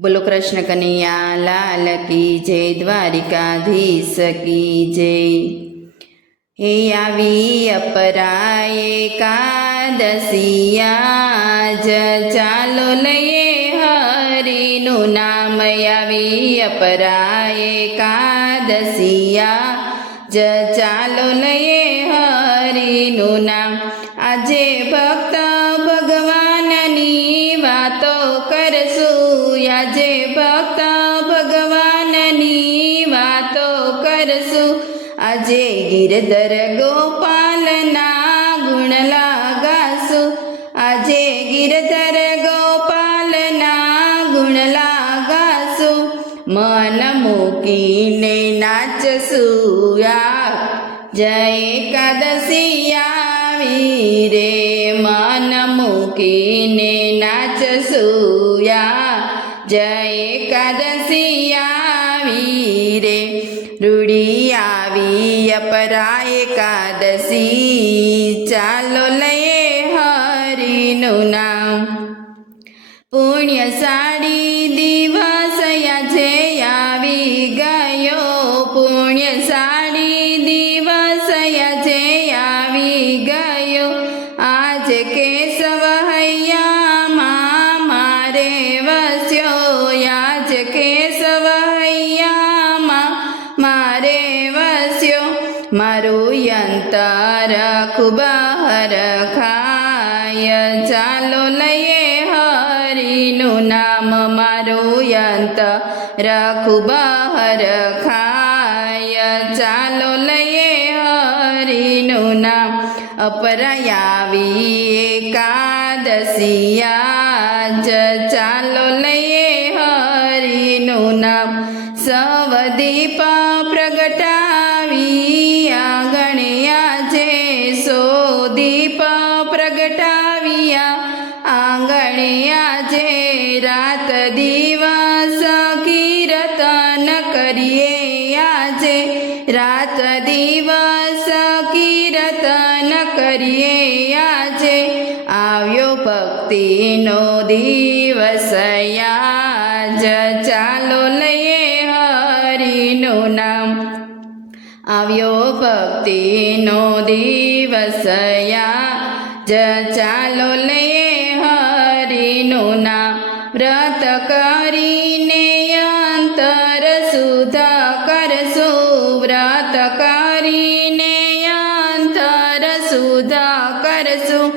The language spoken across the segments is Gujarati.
બોલો કૃષ્ણ કનૈયા લાલ કી જય, દ્વારિકાધીશ કી જય। હે આવી અપરાય એકાદશિયા જ ચાલો લઈએ હરિનું નામ। આવી અપરાય એકાદશિયા જ ચાલો લઈએ હરિનું નામ। આજે ભક્ત ભગવાનની વાતો કરશું, આજે ભક્ત ભગવાનની વાતો કરશું। આજે ગિરધર ગોપાલના ગુણ લાગાશું, આજે ગિરધર ગોપાલના ગુણ લાગાશું। મન મૂકીને નાચશું જય એકાદશી આવી રે, મન મૂકીને નાચશું જય એકાદશી આવી રે। રૂડી આવી અપરા એકાદશી, ચાલો લઈએ હરિનું નામ। પુણ્યશાળી દિવસ આજે આવી ગયો, પુણ્યશાળી દિવસ આજે આવી ગયો। આજ કેશવ હૈયામાં મારે વસ્યો, આજ કેશવ હૈયામાં મારે વસ્યો। મારું યંતર ખૂબ હરખાય, ચાલો લઈએ હરિનું નામ। મારું યંતર ખૂબ હરખાય, ચાલો લઈએ હરિનું નામ। અપરાયાવી એકાદશિયા જ ચાલો લઈએ હરિનું નામ। સવ દીપ પ્રગટાવી આંગણ્યા છે, સો દીપ પ્રગટાવ્યા આંગણ્યા છે। રાત દિવસ કીર્તન કરીએ આજે, રાત દિવસ કીર્તન કરીએ આજે। આવ્યો ભક્તિનો દિવસ આજ, ચાલો લઈએ હરિનું નામ। આવ્યો ભક્તિનો દિવસ આજ, ચાલો લઈએ હરિનું નામ। વ્રત કરીને અંતર શુદ્ધ કરશું, વ્રત કરીને અંતર શુદ્ધ કરશું।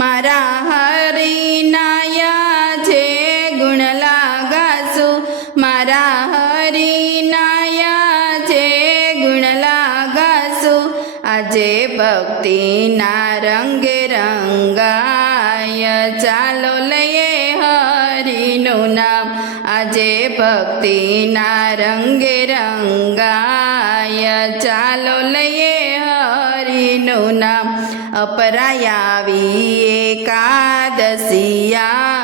મારા હરિનાયા છે ગુણ લાગાશું, મારા હરિનાયા છે ગુણ લાગાશું। આજે ભક્તિના રંગે રંગાય, ચાલો લઈએ હરિનું નામ। આજે ભક્તિના રંગે રંગાય, ચાલો લઈએ હરિનું નામ। અપરાયાવી એકાદશિયા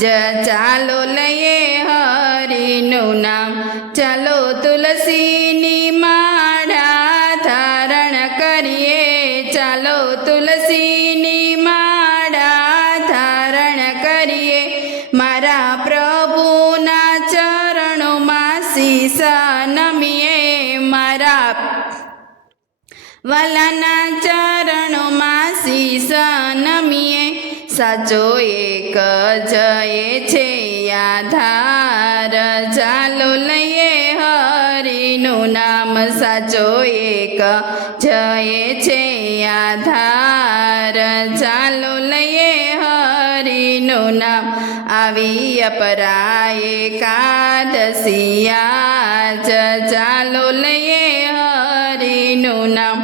જ ચાલો લઈએ હરિનું નામ। ચાલો તુલસીની માળા ધારણ કરીએ, ચાલો તુલસીની માળા ધારણ કરીએ। મારા પ્રભુના ચરણોમાં શીશ નમીએ, મારા વાલાના ચરણોમાં શીશ નમીએ। સાચો એક જ છે આધાર, ચાલો લઈએ હરિનું નામ। સાચો એક જ છે આધાર, ચાલો લઈએ હરિનું નામ। આવી અપરા એકાદશિયા જ ચાલો લઈએ હરિનું નામ।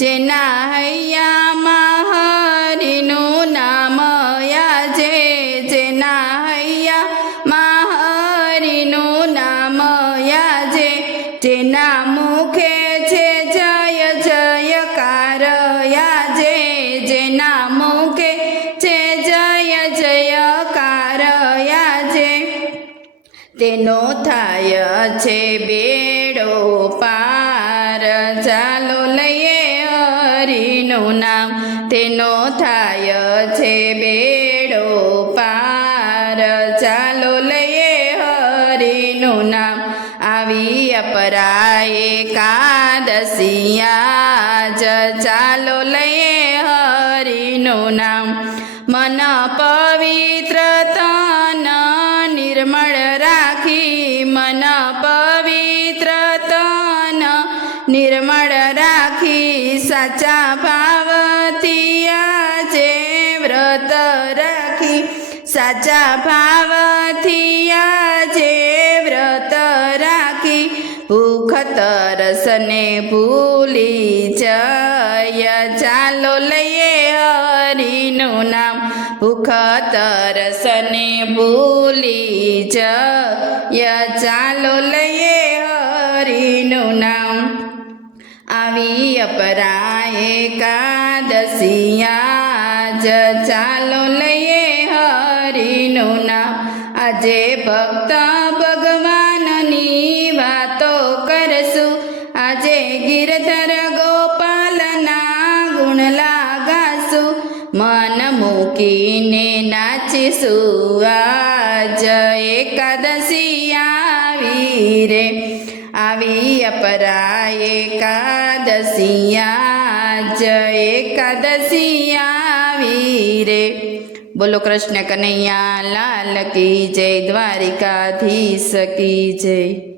જેના હૈયામાં હરિનું નામ આજે, જેના હૈયામાં હરિનું નામ આજે। જેના મુખે છે જય જયકાર આજે, જેના મુખે છે જય જયકાર આજે। તેનો થાય છે બેડો પાર, ચાલો લઈએ હરિનું નામ। તેનો થાય છે બેડો પાર, ચાલો લઈએ આવી અપરા એકાદશિયા જ ચાલો લઈએ હરિનું નામ મન પવિત્ર તન નિર્મળ રાખી મન પવિત્ર તન નિર્મળ રાખી સાચા ભાવથી આજે વ્રત રાખી સાચા ભાવથી આજે વ્રત રાખી ભૂખ તરસને ભૂલી જય ચાલો લઈએ હરિનું નામ ભૂખ તરસને ભૂલી જય ચાલો લઈએ હરિનું નામ આવી અપરા એકાદશિયા જ ચાલો લઈએ હરિનું નામ આજે ભક્ત ભગવાનની વાતો કરશું આજે ગિરધર ગોપાલના ગુણ લાગાશું મન મૂકીને નાચીશું આજ એકાદશી આવી રે આવી અપરા એકાદશિયા જ એકાદશી આવી રે બોલો કૃષ્ણ કનૈયા લાલ કી જય દ્વારિકાધીશ કી જય